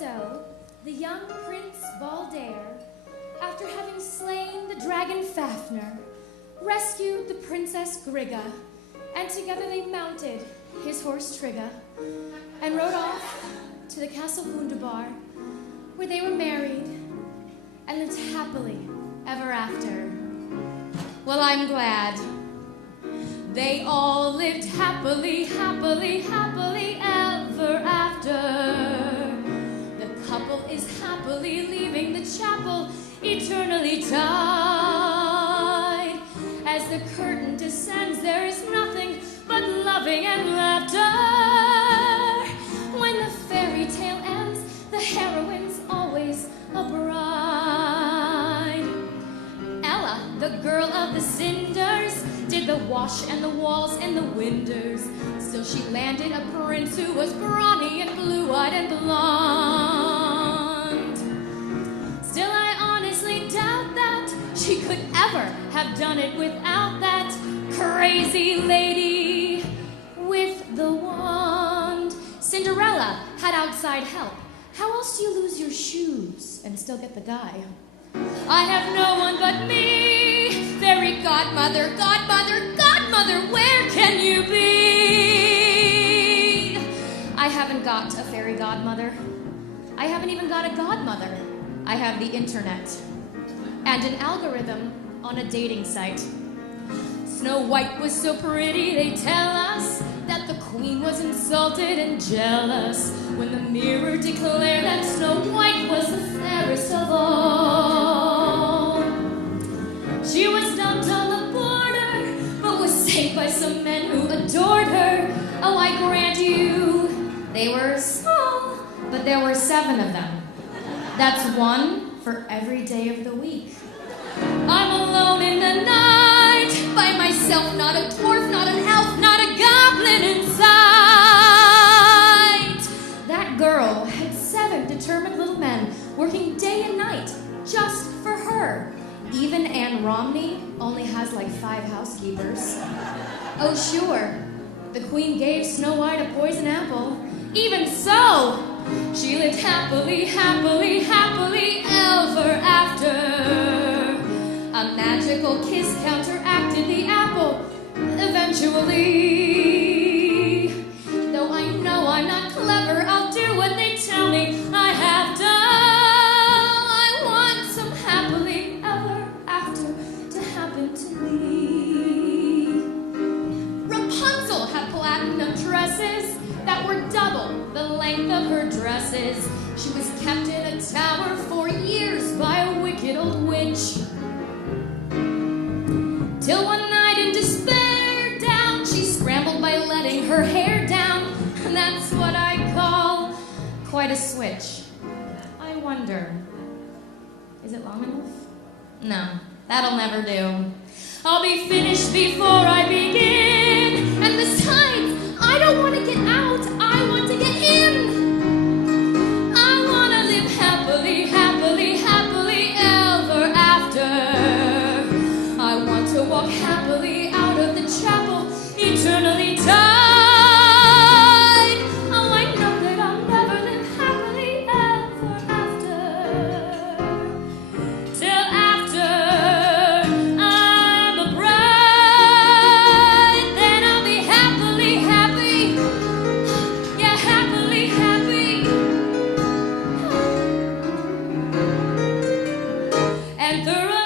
So, the young Prince Baldair, after having slain the dragon Fafnir, rescued the Princess Grigga, and together they mounted his horse Trigga and rode off to the castle Wunderbar, where they were married and lived happily ever after. Well, I'm glad. They all lived happily, happily, happily ever after. The couple is happily leaving the chapel, eternally tied. As the curtain descends, there is nothing but loving and laughter. When the fairy tale ends, the heroine's always a bride. Ella, the girl of the cinders, did the wash and the walls and the windows. Still she landed a prince who was brawny and blue-eyed and blonde. Still I honestly doubt that she could ever have done it without that crazy lady with the wand. Cinderella had outside help. How else do you lose your shoes and still get the guy? I have no one but me. Fairy godmother, godmother, godmother, where can you be? I haven't got a fairy godmother. I haven't even got a godmother. I have the internet and an algorithm on a dating site. Snow White was so pretty, they tell us that the queen was insulted and jealous when the mirror declared that Snow White was the fairest of all. She was dumped on the border, but was saved by some men who adored her. Oh, I grant you, they were small, but there were 7 of them. That's 1 for every day of the week. I'm alone in the night, by myself, not a dwarf, not an elf, not a goblin in sight. That girl had 7 determined little men working day and night just for her. Even Anne Romney only has like 5 housekeepers. Oh, sure, the queen gave Snow White a poison apple. Even so, she lived happily, happily, happily ever after. A magical kiss counteracted the apple, eventually. Though I know I'm not clever, I'll do what they tell me I have done. I want some happily ever after to happen to me. Rapunzel had platinum dresses that were double the length of her dresses. She was kept in a tower for years by a wicked old witch. Till one night in despair, down she scrambled by letting her hair down. And that's what I call quite a switch. I wonder, is it long enough? No, that'll never do. I'll be finished before I begin. And besides, I don't want to get out, I want to get in. I want to live happily, happily, happily ever after. I want to walk happily out of the chapel, eternally tied. Oh, I know that I'll never live happily ever after. Till after I'm a bride, then I'll be happily happy. Yeah, happily happy. And the